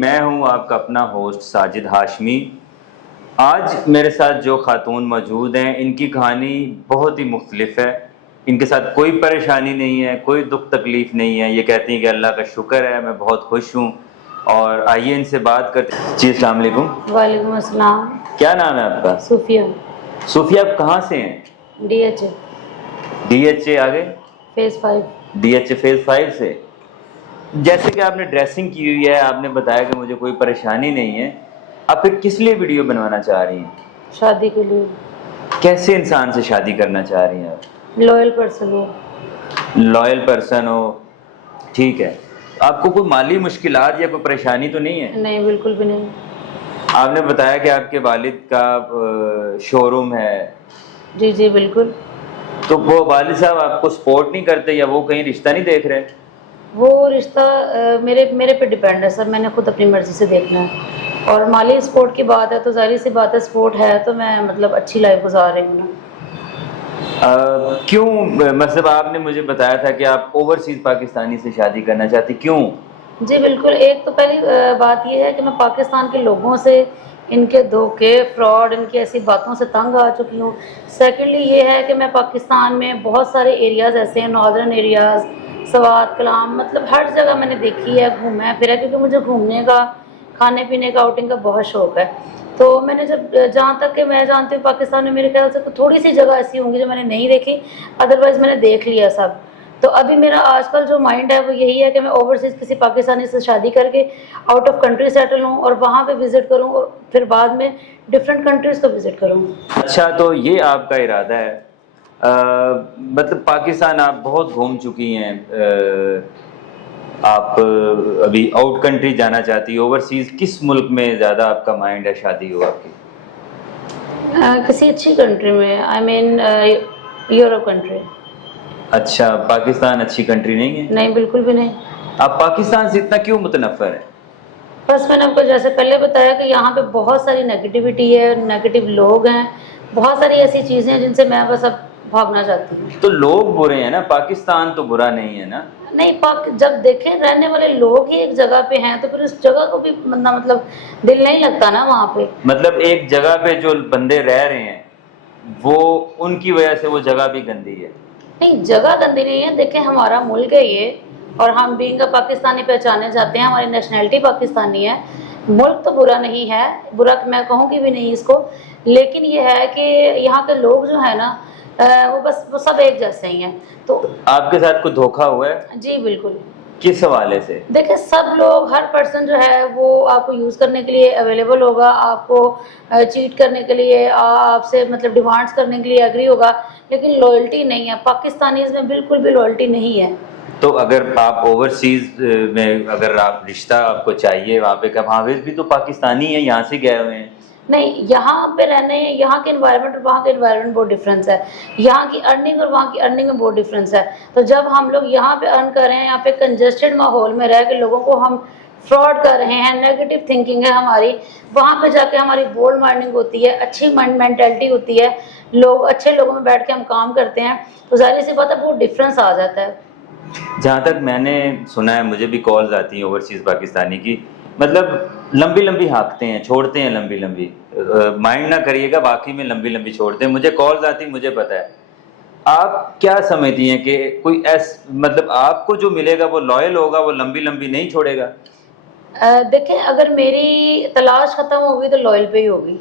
मैं हूं आपका अपना होस्ट साजिद हाशमी। आज मेरे साथ जो खातून मौजूद हैं, इनकी कहानी बहुत ही मुख्तलिफ है। इनके साथ कोई परेशानी नहीं है, कोई दुख तकलीफ नहीं है। ये कहती हैं कि अल्लाह का शुक्र है, मैं बहुत खुश हूँ। और आइए इनसे बात करते हैं। जी अस्सलाम वालेकुम। वालेकुम अस्सलाम। क्या नाम है आपका? सूफिया। सूफिया, आप कहाँ से हैं? DH DHA आगे? फेज 5। DHA फेज 5 से। जैसे कि आपने ड्रेसिंग की हुई है, आपने बताया कि मुझे कोई परेशानी नहीं है, आप फिर किस लिए वीडियो बनवाना चाह रही हैं? शादी के लिए। कैसे इंसान से शादी करना चाह रही हैं आप? लॉयल पर्सन हो। लॉयल पर्सन हो, ठीक है। आपको कोई माली मुश्किलात या कोई परेशानी तो नहीं है? नहीं, बिल्कुल भी नहीं। आपने बताया कि आपके वालिद का शोरूम है। जी जी बिल्कुल। तो वो वालिद साहब आपको सपोर्ट नहीं करते या वो कहीं रिश्ता नहीं देख रहे? वो रिश्ता मेरे मेरे पे डिपेंड है सर, मैंने खुद अपनी मर्जी से देखना है। और माली सपोर्ट की बात है तो जाहिर सी बात है, सपोर्ट है तो मैं मतलब अच्छी लाइफ गुजार रही हूँ ना। क्यों? मतलब आपने मुझे बताया था कि आप ओवरसीज पाकिस्तानी से शादी करना चाहती, क्यों? जी बिल्कुल। एक तो पहली बात यह है कि मैं पाकिस्तान के लोगों से, इनके धोखे, फ्रॉड, इनकी ऐसी बातों से तंग आ चुकी हूँ। सेकेंडली ये है कि मैं पाकिस्तान में बहुत सारे एरियाज़ ऐसे हैं, नॉर्दर्न एरियाज़, सवात कलाम, मतलब हर जगह मैंने देखी है, घूमा है फिरा, क्योंकि मुझे घूमने का, खाने पीने का, आउटिंग का बहुत शौक़ है। तो मैंने जब, जहाँ तक कि मैं जानती हूँ पाकिस्तान में मेरे ख्याल से थोड़ी सी जगह ऐसी होंगी जो मैंने नहीं देखी, अदरवाइज़ मैंने देख लिया सब। तो अभी मेरा आजकल जो माइंड है वो यही है कि मैं ओवरसीज़ किसी पाकिस्तानी से शादी करके आउट ऑफ कंट्री सेटल हूँ और वहाँ पे विज़िट करूँ और फिर बाद में डिफरेंट कंट्रीज़ को विज़िट करूँ। अच्छा, तो ये आपका इरादा है। मतलब पाकिस्तान आप बहुत घूम चुकी हैं। आप अभी आउट कंट्री जाना चाहती है, ओवरसीज़ किस मुल्क में ज़्यादा आपका माइंड है शादी हो आपकी? किसी अच्छी कंट्री में, आई मीन यूरोप कंट्री। अच्छा, पाकिस्तान अच्छी कंट्री नहीं है? नहीं, बिल्कुल भी नहीं। आप पाकिस्तान से इतना क्यों मुतनफ़र है? बस मैंने आपको जैसे पहले बताया कि यहाँ पे बहुत सारी नेगेटिविटी है, नेगेटिव लोग हैं, बहुत सारी ऐसी चीज़ें हैं जिनसे मैं बस अब भागना चाहती हूँ। तो लोग बुरे हैं ना, पाकिस्तान तो बुरा नहीं है ना? नहीं, पाक जब देखें रहने वाले लोग ही एक जगह पे हैं तो फिर उस जगह को भी मतलब दिल नहीं लगता ना वहाँ पे। मतलब एक जगह पे जो बंदे रह रहे हैं, वो उनकी वजह से वो जगह भी गंदी है? नहीं, जगह गंदी नहीं है। देखें, हमारा मुल्क है ये, और हम बीइंग पाकिस्तानी पहचाने जाते हैं, हमारी नेशनैलिटी पाकिस्तानी है। मुल्क तो बुरा नहीं है, बुरा मैं कहूँगी भी नहीं इसको, लेकिन ये है कि यहाँ के लोग जो है ना, वो सब एक जैसे ही हैं। तो आपके साथ कोई धोखा हुआ है? जी बिल्कुल। किस हवाले से? देखिए, सब लोग, हर पर्सन जो है वो आपको यूज़ करने के लिए अवेलेबल होगा, आपको चीट करने के लिए, आपसे मतलब डिमांड्स करने के लिए एग्री होगा, लेकिन लॉयल्टी नहीं है। पाकिस्तानीज़ में बिल्कुल भी लॉयल्टी नहीं है। तो अगर आप ओवरसीज में अगर आप रिश्ता आपको चाहिए, वहाँ पे कब, वहाँ भी तो पाकिस्तानी है, यहाँ से गए हुए हैं। नहीं, यहाँ पे रहने, यहाँ के एनवायरनमेंट और वहाँ के एनवायरनमेंट बहुत डिफरेंस है। यहाँ की अर्निंग और वहाँ की अर्निंग में बहुत डिफरेंस है। तो जब हम लोग यहाँ पे अर्न कर रहे हैं, यहाँ पे कंजेस्टेड माहौल में रह के लोगों को हम फ्रॉड कर रहे हैं, नेगेटिव थिंकिंग है हमारी, वहाँ पे जाके हमारी बोल्ड माइंडिंग होती है, अच्छी मेंटेलिटी होती है, लोग अच्छे लोगों में बैठ के हम काम करते हैं, तो जाहिर सी बात है बहुत डिफरेंस आ जाता है। जहाँ तक मैंने सुना है, मुझे भी कॉल्स आती हैं ओवरसीज पाकिस्तानी की, मतलब लंबी लंबी हाँकते हैं, छोड़ते हैं लंबी लंबी। माइंड ना करिएगा, बाकी में लंबी लंबी छोड़ते हैं। मुझे कॉल्स आती, मुझे पता है। आप क्या समझती हैं कि कोई मतलब आपको जो मिलेगा वो लॉयल होगा, वो लंबी लंबी नहीं छोड़ेगा? देखें, अगर मेरी तलाश खत्म होगी तो लॉयल पे ही होगी।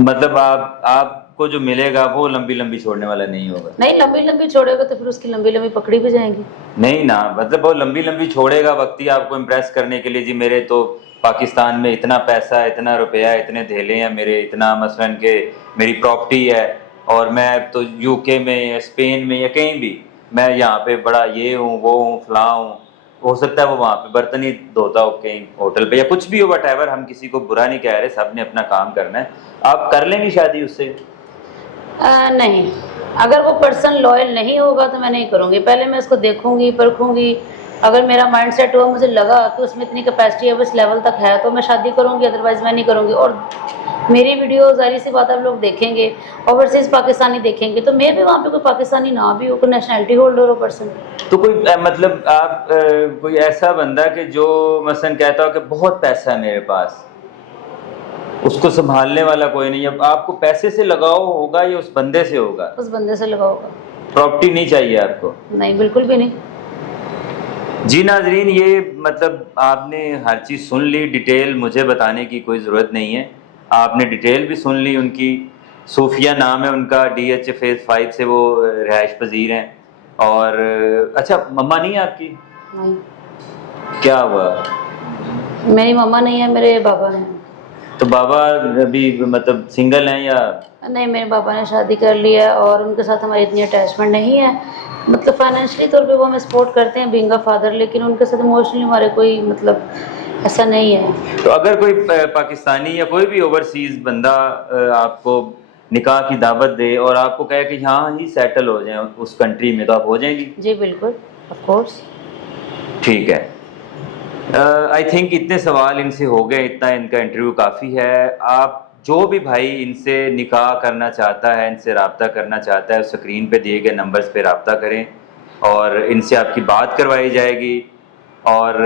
मतलब आपको जो मिलेगा वो लंबी लंबी छोड़ने वाला नहीं होगा? नहीं, लंबी लंबी छोड़ेगा तो फिर उसकी लंबी लंबी पकड़ी भी जाएंगी। नहीं ना, मतलब वो लंबी लंबी छोड़ेगा वक्त ही आपको इम्प्रेस करने के लिए, जी मेरे तो पाकिस्तान में इतना पैसा है, इतना रुपया है, इतने धेले हैं मेरे, इतना मसलन के मेरी प्रॉपर्टी है, और मैं तो यूके में या स्पेन में या कहीं भी, मैं यहाँ पे बड़ा ये हूँ, वो हूँ, फलां हूँ। हो सकता है वो वहाँ पे बर्तन ही धोता हो कहीं होटल पे या कुछ भी हो, वट, हम किसी को बुरा नहीं कह रहे, सब ने अपना काम करना है। आप कर लेंगे शादी उससे? नहीं, अगर वो पर्सन लॉयल नहीं होगा तो मैं नहीं करूँगी। पहले मैं उसको देखूंगी, परखूंगी, अगर मेरा माइंड सेट हुआ, मुझे लगा कि उसमें इतनी कैपेसिटी है, वो इस लेवल तक है, तो मैं शादी करूँगी, अदरवाइज़ मैं नहीं करूँगी। और मेरी वीडियो ज़ाहिर सी बात है आप लोग देखेंगे, ओवरसीज़ पाकिस्तानी देखेंगे, तो मैं भी वहाँ पे कोई पाकिस्तानी ना भी हो, कोई नेशनैलिटी होल्डर हो पर्सन। तो कोई मतलब आप कोई ऐसा बंदा कि जो मसलन कहता हो कि बहुत पैसा है मेरे पास, उसको संभालने वाला कोई नहीं, अब आपको पैसे से लगाव होगा या उस बंदे से होगा? उस बंदे से लगा होगा। प्रॉपर्टी नहीं चाहिए आपको? नहीं, बिल्कुल भी नहीं। जी नाजरीन, ये मतलब आपने हर चीज़ सुन ली, डिटेल मुझे बताने की कोई ज़रूरत नहीं है, आपने डिटेल भी सुन ली उनकी। सूफिया नाम है उनका, DH फेज़ 5 से वो रिहाइश पजीर हैं। और अच्छा, मम्मा नहीं है आपकी? नहीं, क्या हुआ? मेरी मम्मा नहीं है, मेरे बाबा हैं। तो बाबा अभी मतलब सिंगल हैं या? नहीं, मेरे पापा ने शादी कर ली है और उनके साथ हमारी इतनी अटैचमेंट नहीं है। मतलब फाइनेंशियली तौर पे वो हमें सपोर्ट करते हैं बीइंग अ फादर, लेकिन उनके साथ इमोशनली हमारे कोई मतलब ऐसा नहीं है। तो अगर कोई पाकिस्तानी या कोई भी ओवरसीज़ बंदा आपको निकाह की दावत दे और आपको कहे कि यहाँ ही सेटल हो जाएं उस कंट्री में, तो आप हो जाएंगी? जी बिल्कुल, ऑफ कोर्स। ठीक है। आई थिंक इतने सवाल इनसे हो गए, इतना इनका इंटरव्यू काफ़ी है। आप जो भी भाई इनसे निकाह करना चाहता है, इनसे रब्ता करना चाहता है, स्क्रीन पे दिए गए नंबर्स पे रब्ता करें और इनसे आपकी बात करवाई जाएगी। और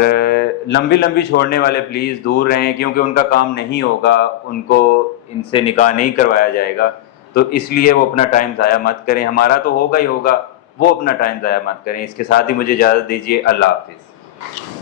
लंबी लंबी छोड़ने वाले प्लीज़ दूर रहें, क्योंकि उनका काम नहीं होगा, उनको इनसे निकाह नहीं करवाया जाएगा, तो इसलिए वो अपना टाइम ज़ाया मत करें। हमारा तो होगा ही होगा, वो अपना टाइम ज़ाया मत करें। इसके साथ ही मुझे इजाज़त दीजिए। अल्लाह हाफिज़।